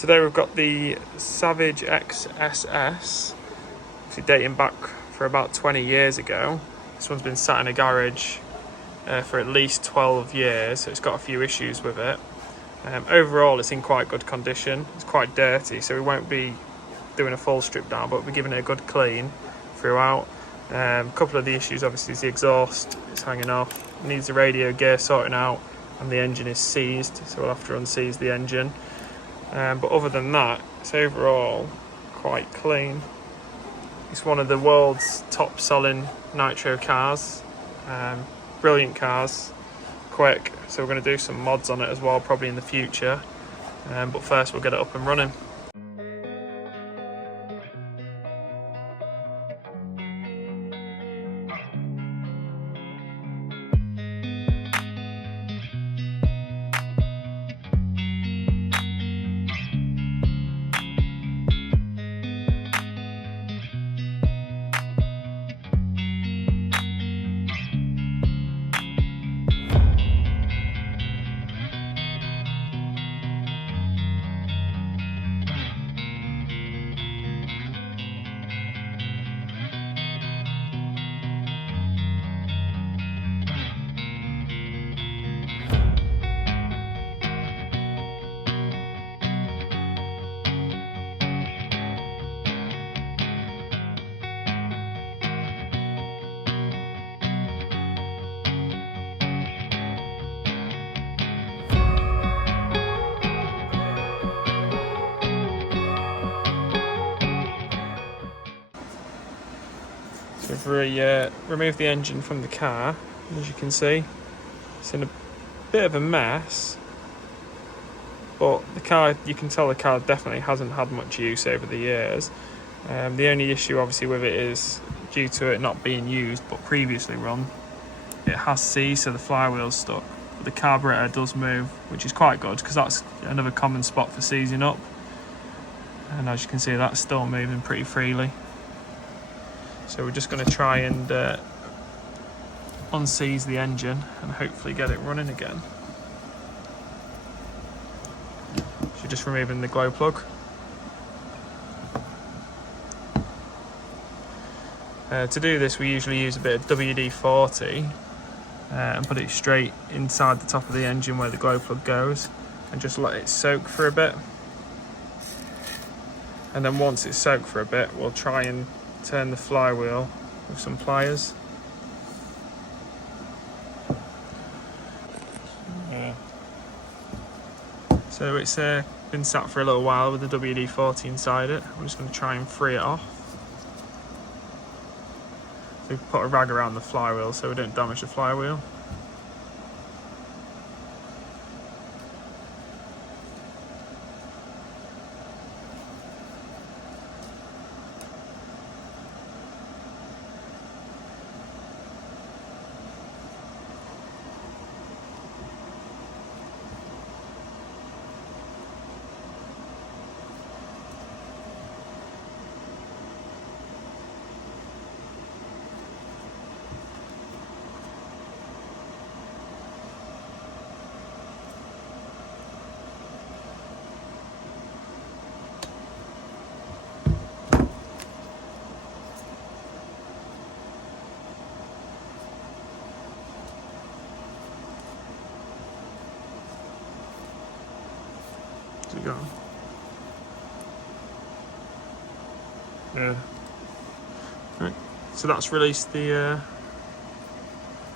Today we've got the Savage X SS, actually dating back for about 20 years ago. This one's been sat in a garage for at least 12 years, so it's got a few issues with it. Overall it's in quite good condition. It's quite dirty, so we won't be doing a full strip down, but we're giving it a good clean throughout. A couple of the issues obviously is the exhaust, it's hanging off, it needs the radio gear sorting out, and the engine is seized, so we'll have to unseize the engine. But other than that, it's overall quite clean. It's one of the world's top selling nitro cars. Brilliant cars, quick, so we're going to do some mods on it as well, probably in the future. But first we'll get it up and running. So we've removed the engine from the car. As you can see, it's in a bit of a mess, but the car, you can tell the car definitely hasn't had much use over the years. The only issue obviously with it is due to it not being used but previously run, it has seized, so the flywheel's stuck, but the carburetor does move, which is quite good because that's another common spot for seizing up. And as you can see, that's still moving pretty freely. So we're just going to try and unseize the engine and hopefully get it running again. So just removing the glow plug. To do this, we usually use a bit of WD-40 and put it straight inside the top of the engine where the glow plug goes, and just let it soak for a bit. And then once it's soaked for a bit, we'll try and turn the flywheel with some pliers. So it's been sat for a little while with the WD-40 inside it. I'm just going to try and free it off. So we put a rag around the flywheel so we don't damage the flywheel. Go. Yeah. Right. So that's released the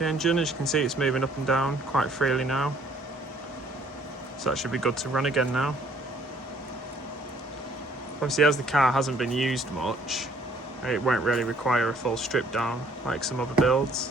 engine. As you can see, it's moving up and down quite freely now. So that should be good to run again now. Obviously, as the car hasn't been used much, it won't really require a full strip down like some other builds.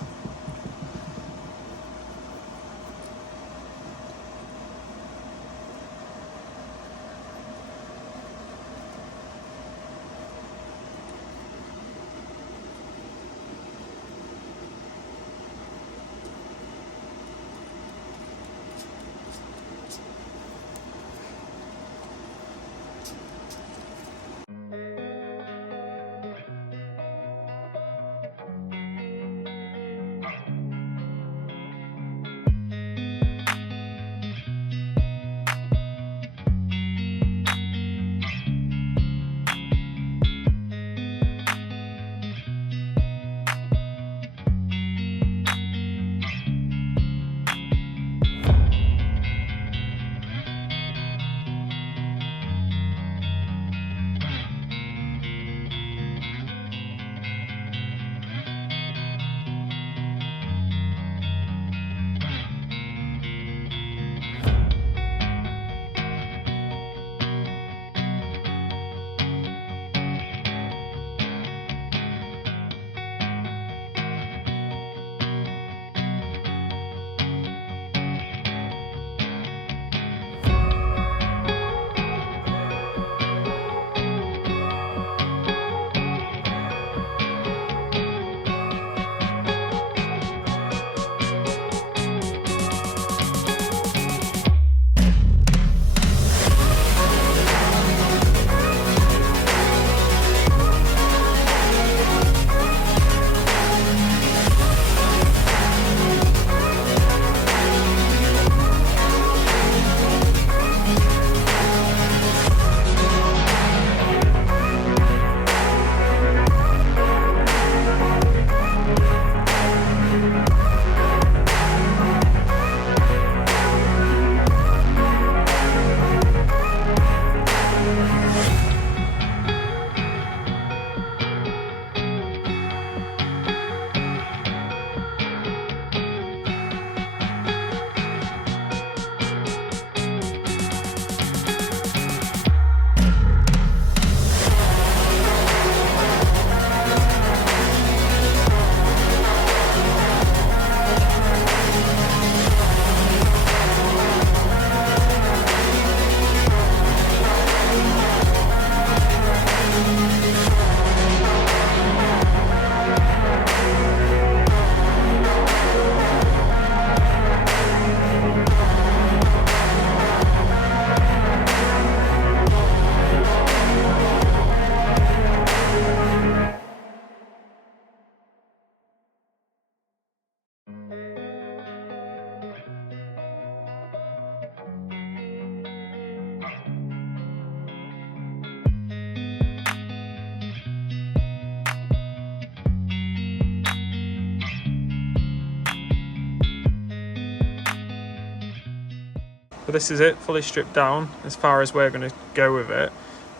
this is it, fully stripped down as far as we're going to go with it.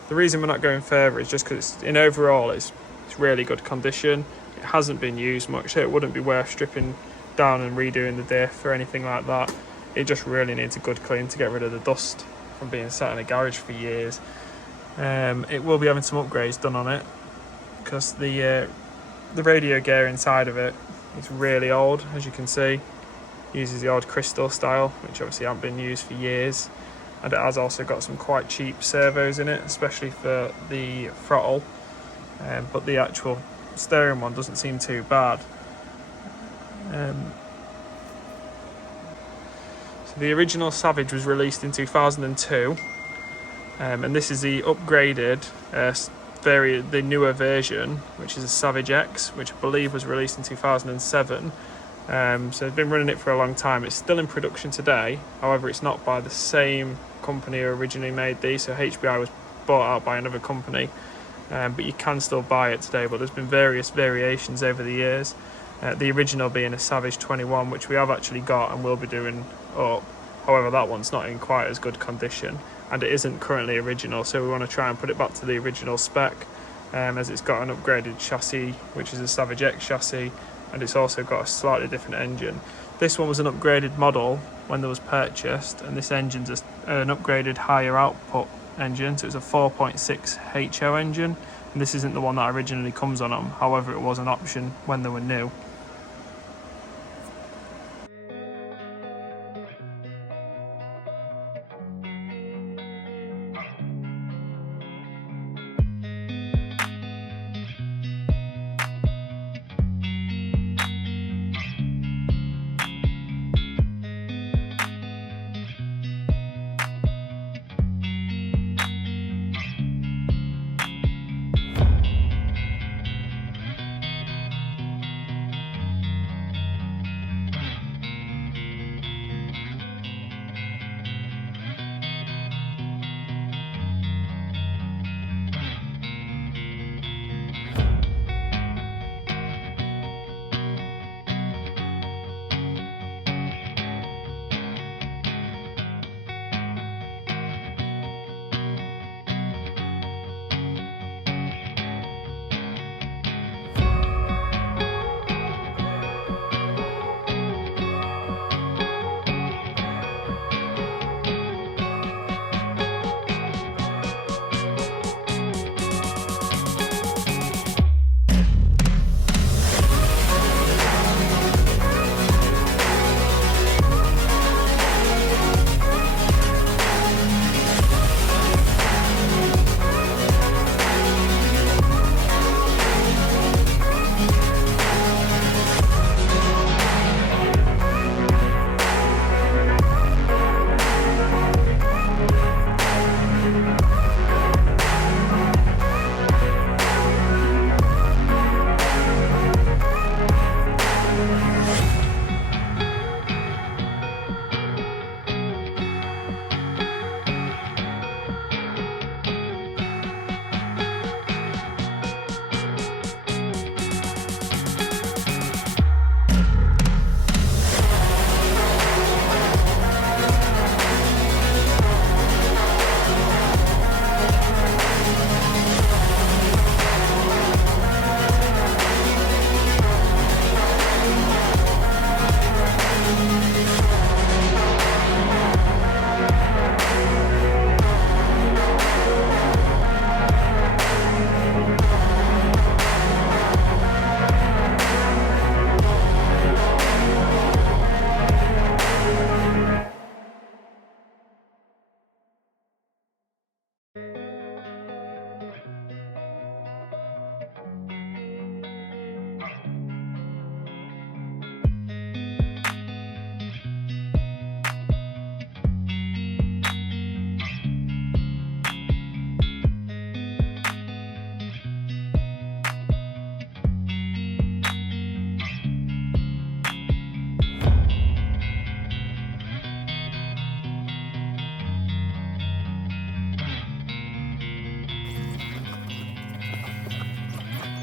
The reason we're not going further is just because in overall it's really good condition. It hasn't been used much, so it wouldn't be worth stripping down and redoing the diff or anything like that. It just really needs a good clean to get rid of the dust from being sat in a garage for years. It will be having some upgrades done on it because the radio gear inside of it is really old, as you can see. It uses the old crystal style, which obviously haven't been used for years, and it has also got some quite cheap servos in it, especially for the throttle, but the actual steering one doesn't seem too bad. So the original Savage was released in 2002, and this is the upgraded the newer version, which is a Savage X, which I believe was released in 2007. So they've been running it for a long time. It's still in production today, however it's not by the same company who originally made these. So HPI was bought out by another company, but you can still buy it today, but there's been various variations over the years. The original being a Savage 21, which we have actually got and will be doing up. However, that one's not in quite as good condition, and it isn't currently original, so we want to try and put it back to the original spec, as it's got an upgraded chassis, which is a Savage X chassis, and it's also got a slightly different engine. This one was an upgraded model when it was purchased, and this engine's an upgraded higher output engine, so it's a 4.6 HO engine, and this isn't the one that originally comes on them. However, it was an option when they were new.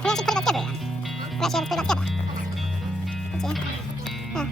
We actually put it together. Yeah.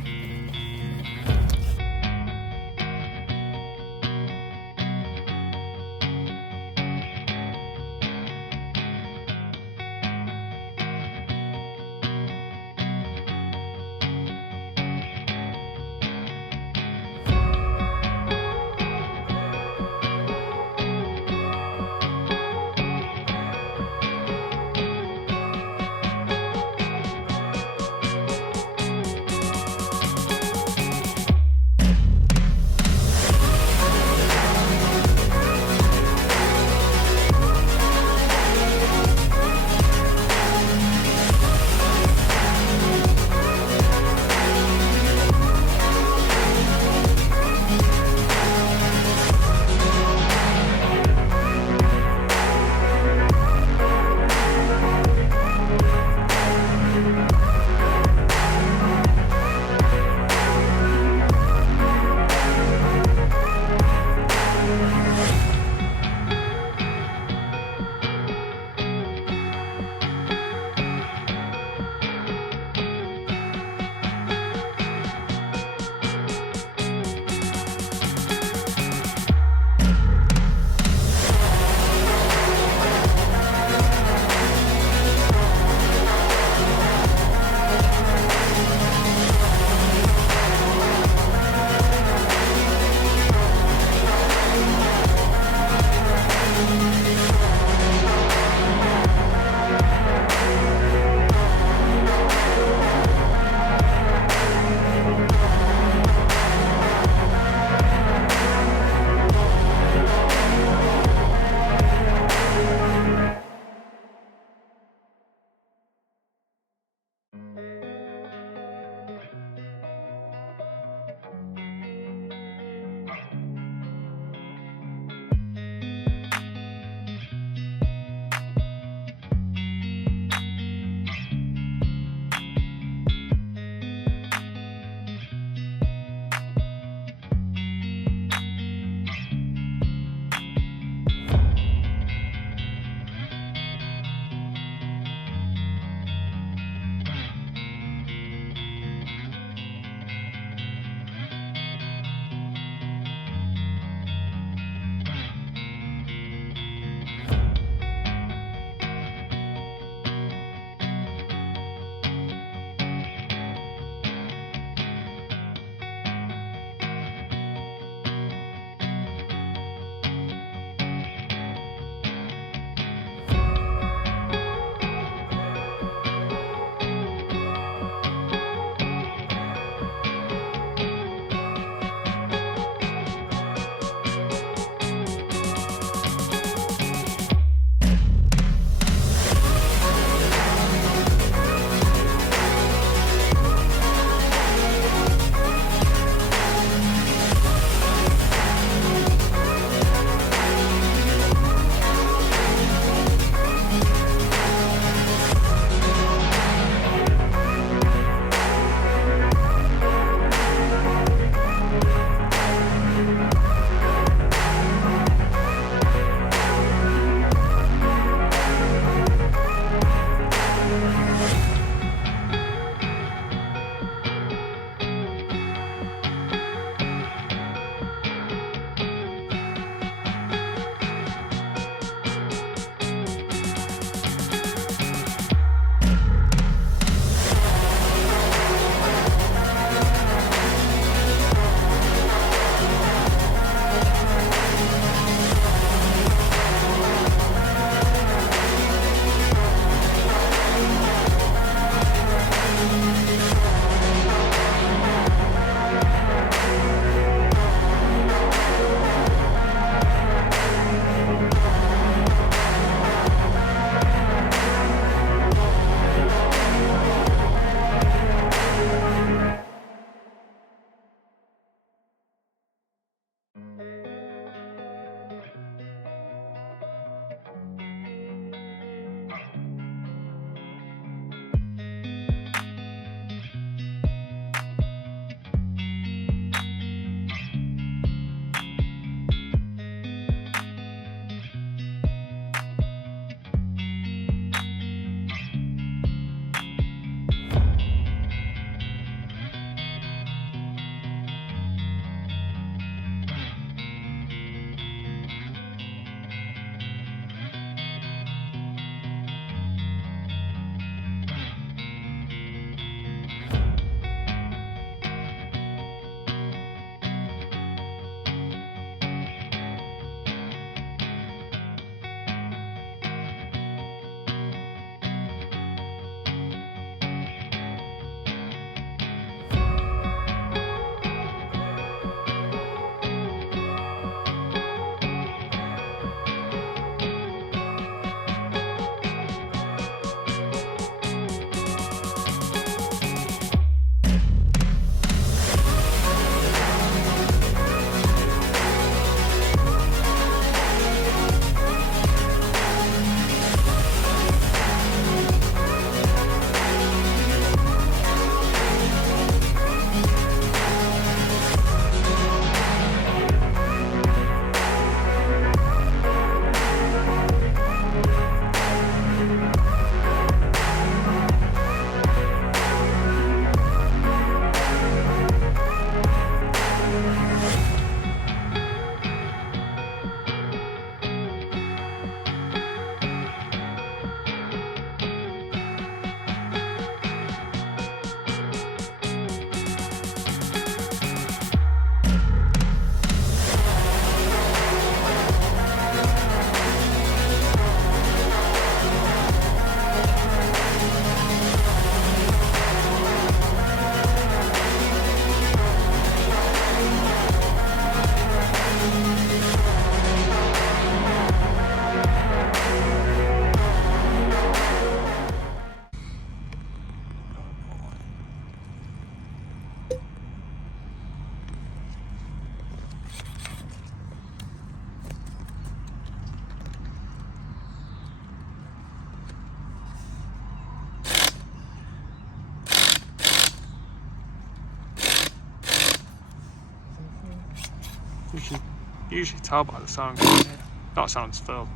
You can usually tell by the sound. Can't you? That sounds filled.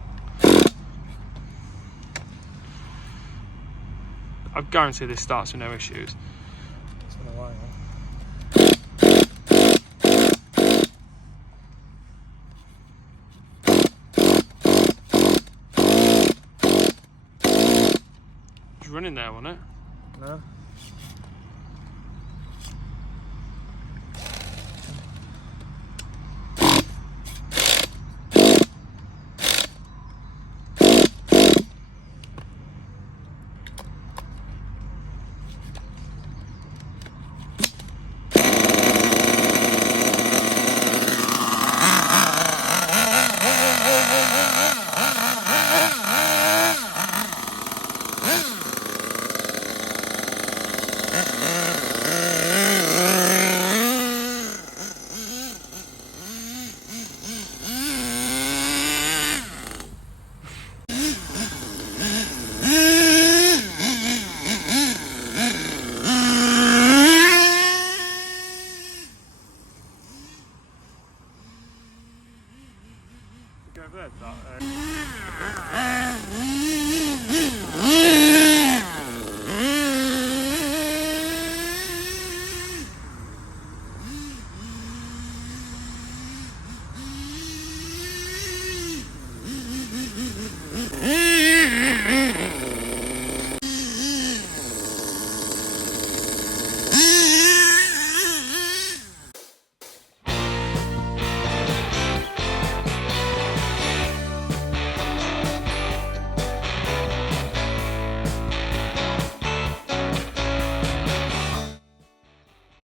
I guarantee this starts with no issues. It's been a while. It was running there, wasn't it? No. Go over there, that,